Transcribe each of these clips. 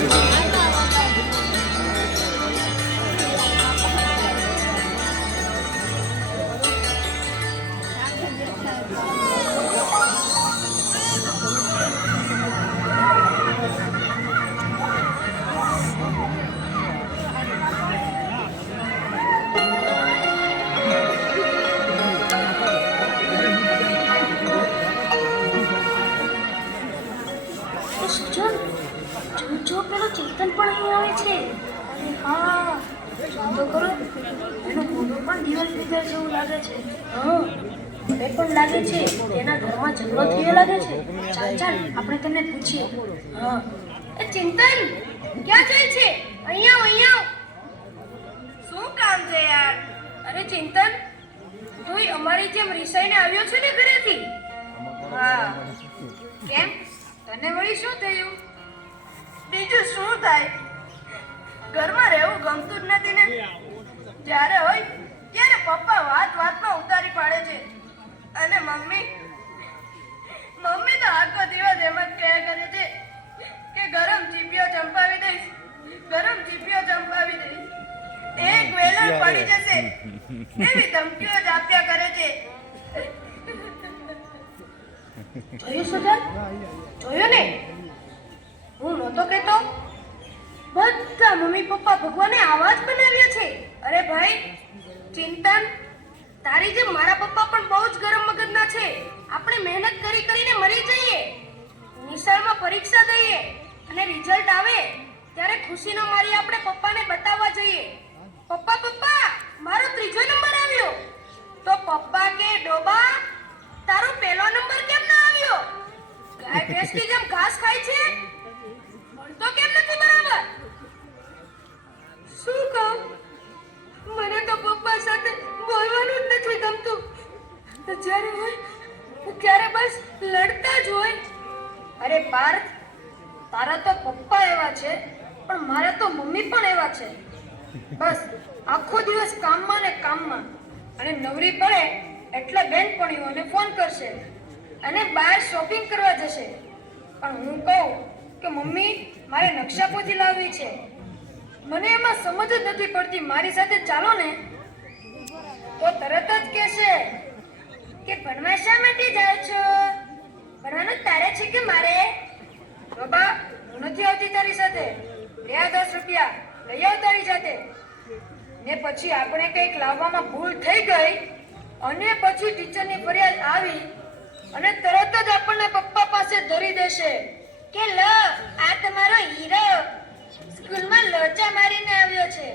એ દિવાલ લાગે છે. હા, મને પણ લાગે છે તેના ઘરમાં ઝઘડો થયો લાગે છે. આપણે તેમને પૂછીએ. હા. એ ચિંતન, ક્યાં જાય છે? અહીંયા અહીંયા શું કામ છે યાર? અરે ચિંતન તું અમારી જેમ રિસાઈને આવ્યો છે ને ઘરેથી? હા. કેમ? તને વળી શું થયું? બીજું શું થાય? ઘરમાં રહેવું ગમતું જ નથી ને? જ્યારે હોય ત્યારે પપ્પા વાત વાતમાં ઉતારી પાડે છે. અને મમ્મી મમ્મી તો આખો દિવસ એમ જ કહ્યા કરે છે કે ગરમ ચીપિયો ચંપાવી દઈશ, ગરમ ચીપિયો ચંપાવી દઈશ. એક વેલણ પડી જશે. એવી ધમકીઓ જ આપ્યા કરે છે. જોયું સુધર જોયું ને? હું નહોતો કહેતો. બધા મમ્મી પપ્પા ભગવાને આવા જ બનાવ્યા છે. અરે ભાઈ ચિંતન? તારી જેમ મારા પપ્પા પણ બહુ જ ગરમ મગજના છે. આપણે મહેનત કરી કરીને મરી જઈએ. નિશાળમાં પરીક્ષા દઈએ અને રિઝલ્ટ આવે, ત્યારે ખુશીનો મારી આપણે પપ્પાને જ્યારે હોય, ત્યારે બસ લડતા જ હોય. અરે પાર્થ, તારા તો પપ્પા એવા છે, પણ મારા તો મમ્મી પણ એવા છે. બસ, આખો દિવસ કામમાં ને કામમાં. અને નવરી પડે એટલે બેનપણીઓને ફોન કરશે અને બહાર શોપિંગ કરવા જશે. પણ હું કહું કે મમ્મી, મારે નકશાપોથી લાવવી છે. મને એમાં સમજ જ નથી પડતી. મારી સાથે ચાલો ને. તો તરત જ કહેશે કે ભણવા શા માટે જાઓ છો? ભણવાનું તારે છે કે મારે? બાબા હું નથી આવતી તારી સાથે. લે આ દસ રૂપિયા લઈ આવ તારી જાતે. ને પછી આપણે કંઈક લાવવામાં ભૂલ થઈ ગઈ અને પછી ટીચરની ફરિયાદ આવી અને તરત જ આપણને પપ્પા પાસે ધરી દેશે કે, લ, આ તમારો હીરો. સ્કૂલમાં લોચા મારીને આવ્યો છે.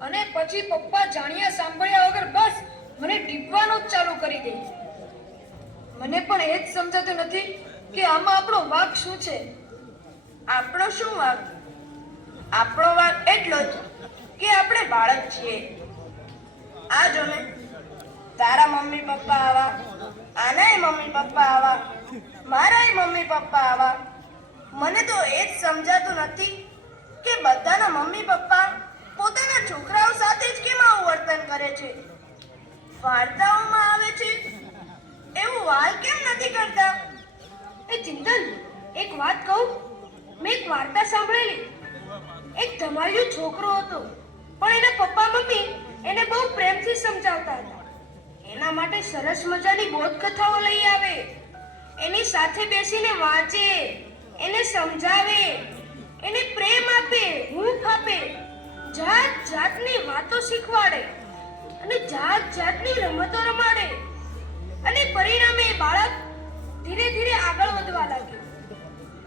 અને પછી પપ્પા જાણ્યા, સાંભળ્યા વગર બસ મને ટીપવાનું જ ચાલુ કરી ગઈ. મને પણ એ જ સમજાતું નથી કે આમાં આપણો વાક શું છે? આપણો શું વાક? આપણો વાક એટલો જ કે આપણે બાળક છીએ. આ જો તારા મમ્મી પપ્પા આવા, આનાય મમ્મી પપ્પા આવા, મારાય મમ્મી પપ્પા આવા. મને તો એ જ સમજાતું નથી કે બધાના મમ્મી પપ્પા પોતાના છોકરાઓ સાથે જ કેમ આવું વર્તન કરે છે? વાર્તાઓમાં આવે છે? એવું વાલ કેમ નથી કરતા? એ ચિંતન, એક વાત કહું? મેં એક વાર્તા સાંભળેલી. એક ધમાલિયો છોકરો હતો, પણ એના પપ્પા મમ્મી એને બહુ પ્રેમથી સમજાવતા હતા. એના માટે સરસ મજાની બોધકથાઓ લઈ આવે. એની સાથે બેસીને વાંચે, એને સમજાવે, એને પ્રેમ આપે, હૂંફ આપે. જાત જાતની વાતો શીખવાડે. અને જાત જાતની રમતો રમાડે. અને પરિણામે બાળક ધીરે ધીરે આગળ વધવા લાગ્યો.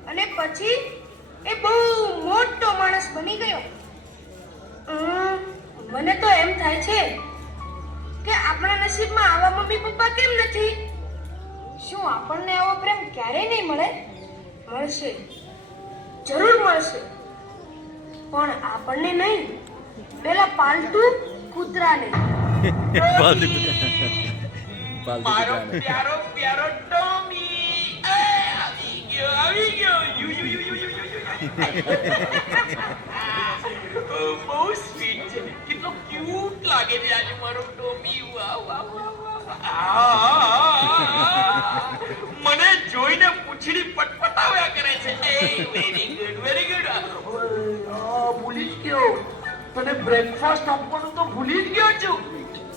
અને પછી એ બહુ મોટો માણસ બની ગયો. મને તો એમ થાય છે કે આપણા નસીબમાં આવા મમ્મી પપ્પા કેમ નથી? શું આપણને આવો પ્રેમ ક્યારેય નહીં મળે? મળશે. જરૂર મળશે. પણ આપણને નહીં. પેલા પાલતુ કૂતરાને. મને જોઈને પૂછડી પટપટાવ્યા કરે છે. તને બ્રેકફાસ્ટ આપવાનું તો ભૂલી જ ગયો છું.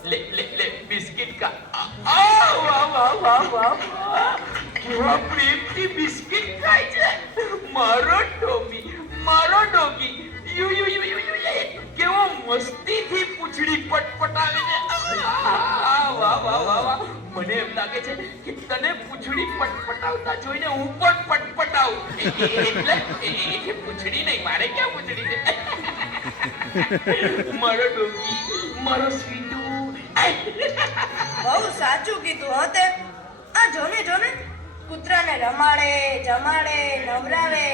બિસ્કિટ ખા આ, આ, વાહ વાહ વાહ વાહ વાહ. કેવા પ્રેમથી બિસ્કિટ ખાય છે મારો ટોમી મારો ડોગી યુ યુ યુ યુ યુ. કેવો મસ્તીથી પૂંછડી પટપટાવે છે વાહ વાહ વાહ વાહ મને એમ લાગે છે કે તને પૂંછડી પટપટાવતા જોઈને હું પણ પટપટાવું એટલે એ પૂંછડી નહીં મારે ક્યાં પૂંછડી છે? મારો ડોગી મારો સ્વીટુ બહુ સાચું કીધું હતે આ જોને જોને. કૂતરાને રમાડે જમાડે નવરાવે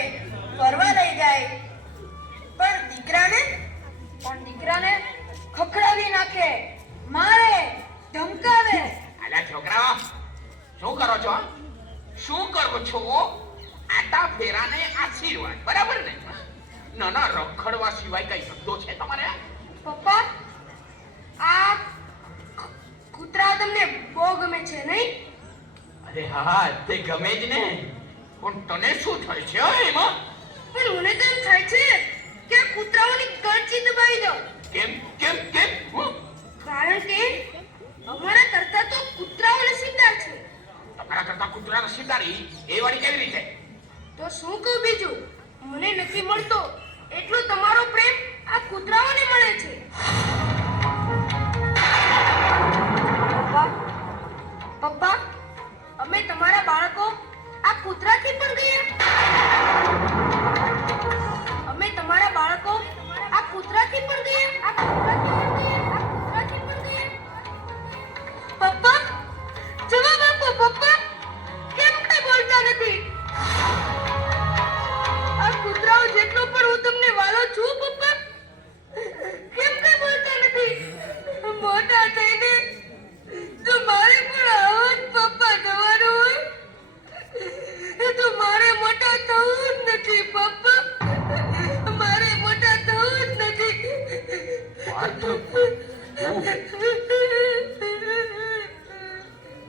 ફરવા લઈ જાય. પણ દીકરાને? પણ દીકરાને ખખડાવી નાખે મારે ધમકાવે. અલા છોકરાઓ શું કરો છો? શું કરો છો? આટા ફેરાને આશીર્વાદ બરાબર ને? ના ના રખડવા સિવાય કઈ શબ્દો છે તમારે? પપ્પા કૂતરા તમને બહુ ગમે છે નહીં? અરે હા તે ગમે જ ને. પણ તને શું થાય છે એમાં? પણ મને તો એમ થાય છે કે કુતરાઓની ગળચી દબાવી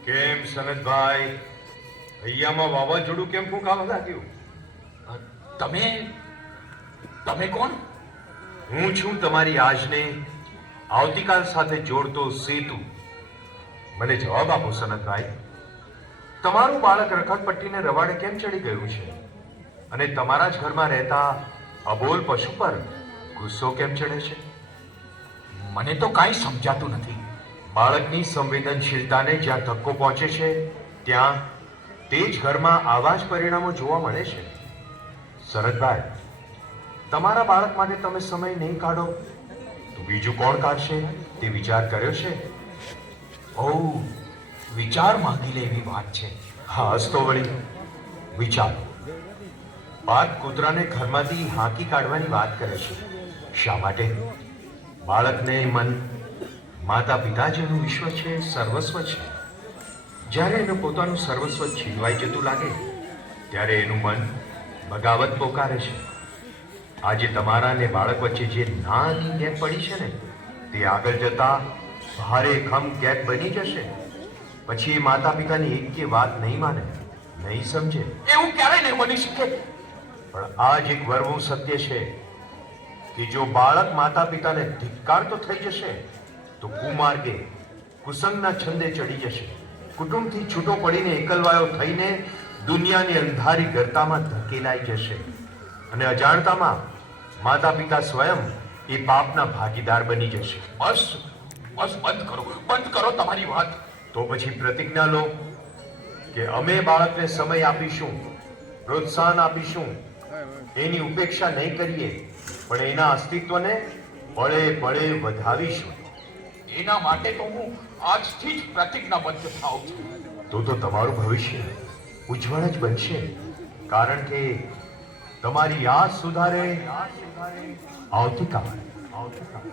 કેમ સનતભાઈ? અહીંયામાં વાવાઝોડું કેમ ફૂંકાવા લાગ્યું? તમે તમે કોણ? હું છું તમારી આજને આવતીકાલ સાથે જોડતો સેતુ. મને જવાબ આપો સનતભાઈ. તમારું બાળક રખડપટ્ટીને રવાડે કેમ ચડી ગયું છે? અને તમારા જ ઘરમાં રહેતા અબોલ પશુ પર ગુસ્સો કેમ ચડે છે? મને તો કાંઈ સમજાતું નથી. બાળકની સંવેદનશીલતાને જ્યાં ધક્કો પહોંચે છે, ત્યાં તે જ ઘરમાં આવા જ પરિણામો જોવા મળે છે. શરદભાઈ, તમારા બાળક માટે તમે સમય નહીં કાઢો. તો બીજું કોણ કાઢશે? તે વિચાર કર્યો છે? ઓ, વિચાર માંગી લે એવી વાત છે. હા, હસતો વળી. વિચારો. બાપ કૂતરાને ઘરમાંથી હાંકી કાઢવાની વાત કરે છે. શા માટે? બાળકને મન માતા પિતા જેનું વિશ્વ છે સર્વસ્વ છે. જ્યારે એનું પોતાનું સર્વસ્વ છીનવાઈ જતું લાગે ત્યારે એનું મન બગાવત પોકારે છે. આજે તમારા અને બાળક વચ્ચે જે નાની ગેપ પડી છે ને તે આગળ જતા ભારે ખમ ગેપ બની જશે. પછી એ માતા પિતાની એક કે વાત નહીં માને નહીં સમજે. એવું ક્યારે નહીં બની શકે. પણ આ જ એક વરવું સત્ય છે. કે જો બાળક માતા પિતાને ધિક્કારતો થઈ જશે તો કુમાર્ગે કુસંગના છંદે ચડી જશે. કુટુંબથી છૂટો પડીને એકલવાયો થઈને દુનિયાની અંધારી ગરતામાં ધકેલાઈ જશે. અને અજાણતામાં માતા પિતા સ્વયં એ પાપના ભાગીદાર બની જશે. બસ બસ બંધ કરો બંધ કરો તમારી વાત. તો પછી પ્રતિજ્ઞા લો કે અમે બાળકને સમય આપીશું પ્રોત્સાહન આપીશું. એની ઉપેક્ષા નહીં કરીએ પણ એના અસ્તિત્વને પળે પળે વધાવીશું. એના માટે તો હું આજથી જ પ્રતિજ્ઞાબદ્ધ થાઉં છું. તો તો તમારું ભવિષ્ય ઉજ્જવળ જ બનશે. કારણ કે તમારી યાદ સુધારે. આવતીકાલ. આવતીકાલ.